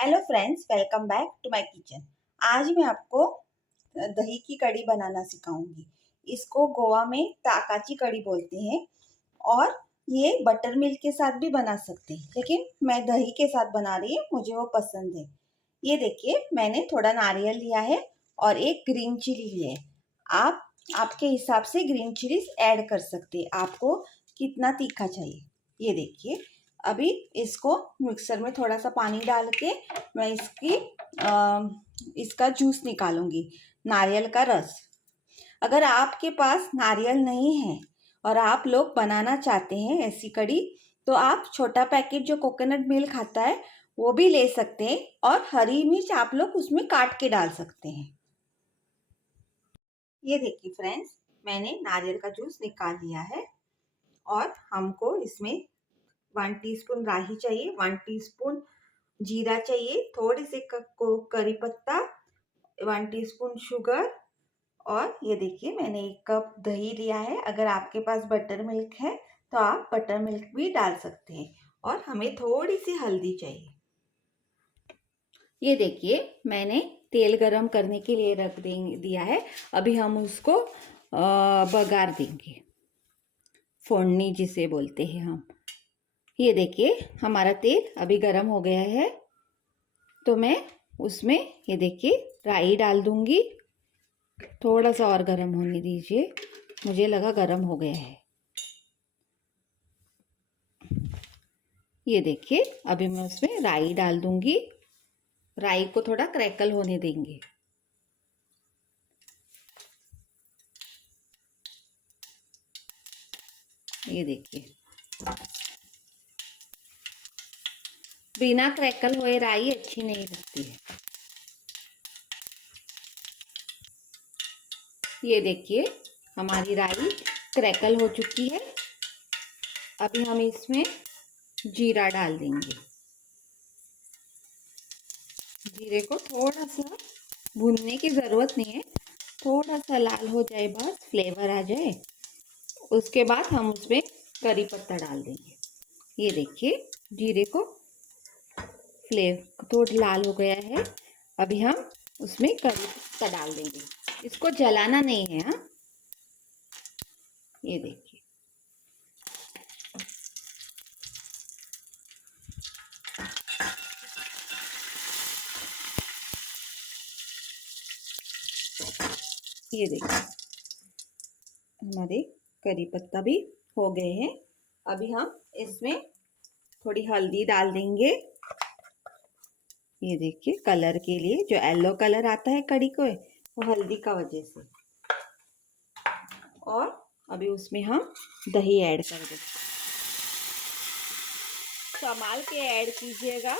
Hello friends, welcome back to my kitchen. आज मैं आपको दही की कड़ी बनाना सिखाऊंगी। इसको गोवा में ताकाची कड़ी बोलते हैं और ये बटर मिल्क के साथ भी बना सकते हैं, लेकिन मैं दही के साथ बना रही हूँ, मुझे वो पसंद है। ये देखिए, मैंने थोड़ा नारियल लिया है और एक ग्रीन चिली ली है। आप आपके हिसाब से ग्रीन चिलीज ऐड कर सकते हैं, आपको कितना तीखा चाहिए। ये देखिए, अभी इसको मिक्सर में थोड़ा सा पानी डाल के मैं इसका जूस निकालूंगी, नारियल का रस। अगर आपके पास नारियल नहीं है और आप लोग बनाना चाहते हैं ऐसी कड़ी, तो आप छोटा पैकेट जो कोकोनट मिल्क आता है वो भी ले सकते हैं और हरी मिर्च आप लोग उसमें काट के डाल सकते हैं। ये देखिए फ्रेंड्स, मैंने नारियल का जूस निकाल लिया है और हमको इसमें 1 टीस्पून राई चाहिए, 1 टीस्पून जीरा चाहिए, थोड़े से करी पत्ता, 1 टीस्पून शुगर। और ये देखिए, मैंने 1 कप दही लिया है। अगर आपके पास बटर मिल्क है तो आप बटर मिल्क भी डाल सकते हैं। और हमें थोड़ी सी हल्दी चाहिए। ये देखिए, मैंने तेल गरम करने के लिए रख दिया है। अभी हम उसको बघार देंगे, फोड़नी जिसे बोलते हैं हम। ये देखिए, हमारा तेल अभी गरम हो गया है, तो मैं उसमें ये देखिए राई डाल दूंगी। थोड़ा सा और गरम होने दीजिए, मुझे लगा गरम हो गया है। ये देखिए, अभी मैं उसमें राई डाल दूंगी। राई को थोड़ा क्रैकल होने देंगे। ये देखिए, बिना क्रैकल हुए राई अच्छी नहीं लगती है। ये देखिए, हमारी राई क्रैकल हो चुकी है। अभी हम इसमें जीरा डाल देंगे। जीरे को थोड़ा सा भूनने की ज़रूरत नहीं है, थोड़ा सा लाल हो जाए, बस फ्लेवर आ जाए। उसके बाद हम उसमें करी पत्ता डाल देंगे। ये देखिए, जीरे को थोड़ा लाल हो गया है। अभी हम उसमें करी पत्ता डाल देंगे। इसको जलाना नहीं है। हाँ, ये देखिए, ये देखिए, हमारे करी पत्ता भी हो गए हैं। अभी हम इसमें थोड़ी हल्दी डाल देंगे। ये देखिए, कलर के लिए, जो येलो कलर आता है कड़ी को, वो हल्दी का वजह से। और अभी उसमें हम दही ऐड कर देंगे। संभाल के ऐड कीजिएगा,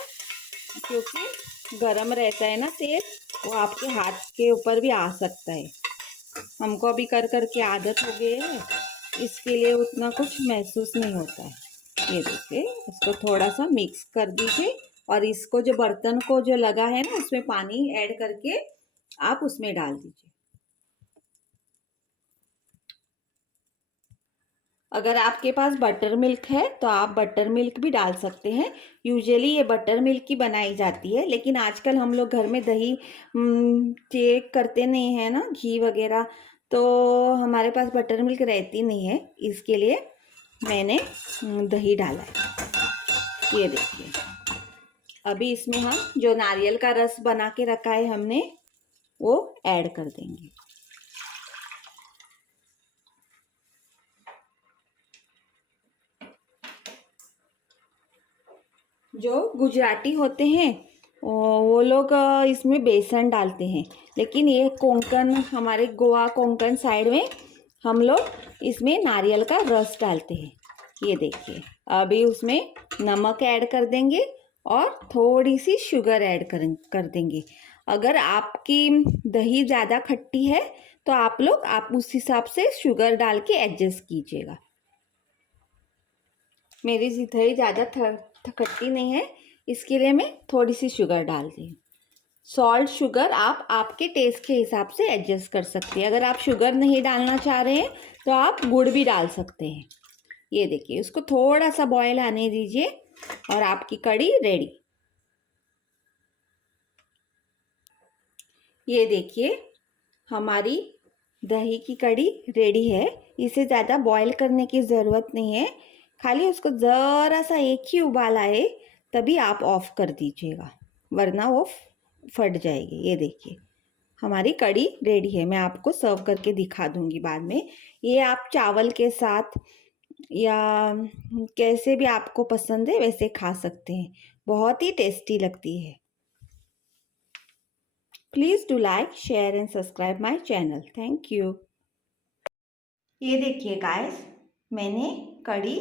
क्योंकि गरम रहता है ना तेल, वो आपके हाथ के ऊपर भी आ सकता है। हमको अभी कर करके आदत हो गई है, इसके लिए उतना कुछ महसूस नहीं होता है। ये देखिए, इसको थोड़ा सा मिक्स कर दीजिए और इसको जो बर्तन को जो लगा है ना, उसमें पानी ऐड करके आप उसमें डाल दीजिए। अगर आपके पास बटर मिल्क है तो आप बटर मिल्क भी डाल सकते हैं। यूजुअली ये बटर मिल्क की बनाई जाती है, लेकिन आजकल हम लोग घर में दही चेक करते नहीं है ना, घी वगैरह, तो हमारे पास बटर मिल्क रहती नहीं है। इसके लिए मैंने दही डाला है। ये देखिए, अभी इसमें हम जो नारियल का रस बना के रखा है हमने, वो ऐड कर देंगे। जो गुजराती होते हैं वो लोग इसमें बेसन डालते हैं, लेकिन ये कोंकण, हमारे गोवा कोंकण साइड में हम लोग इसमें नारियल का रस डालते हैं। ये देखिए, अभी उसमें नमक ऐड कर देंगे और थोड़ी सी शुगर ऐड कर देंगे। अगर आपकी दही ज़्यादा खट्टी है तो आप उस हिसाब से शुगर डाल के एडजस्ट कीजिएगा। मेरी दही ज़्यादा खट्टी नहीं है, इसके लिए मैं थोड़ी सी शुगर डाल दी। सॉल्ट शुगर आप आपके टेस्ट के हिसाब से एडजस्ट कर सकते हैं। अगर आप शुगर नहीं डालना चाह रहे हैं तो आप गुड़ भी डाल सकते हैं। ये देखिए, उसको थोड़ा सा बॉयल आने दीजिए और आपकी कड़ी रेडी। ये देखिए हमारी दही की कड़ी रेडी है। इसे ज़्यादा बॉईल करने की ज़रूरत नहीं है, खाली उसको ज़रा सा एक ही उबाल आए तभी आप ऑफ कर दीजिएगा, वरना वो फट जाएगी। ये देखिए हमारी कड़ी रेडी है। मैं आपको सर्व करके दिखा दूंगी बाद में। ये आप चावल के साथ या कैसे भी आपको पसंद है वैसे खा सकते हैं, बहुत ही टेस्टी लगती है। Please do like, share and subscribe my channel. Thank you. ये देखिए गाइस, मैंने कड़ी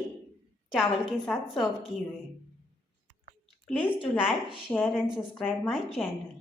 चावल के साथ सर्व की हुई है। Please do like, share and subscribe my channel.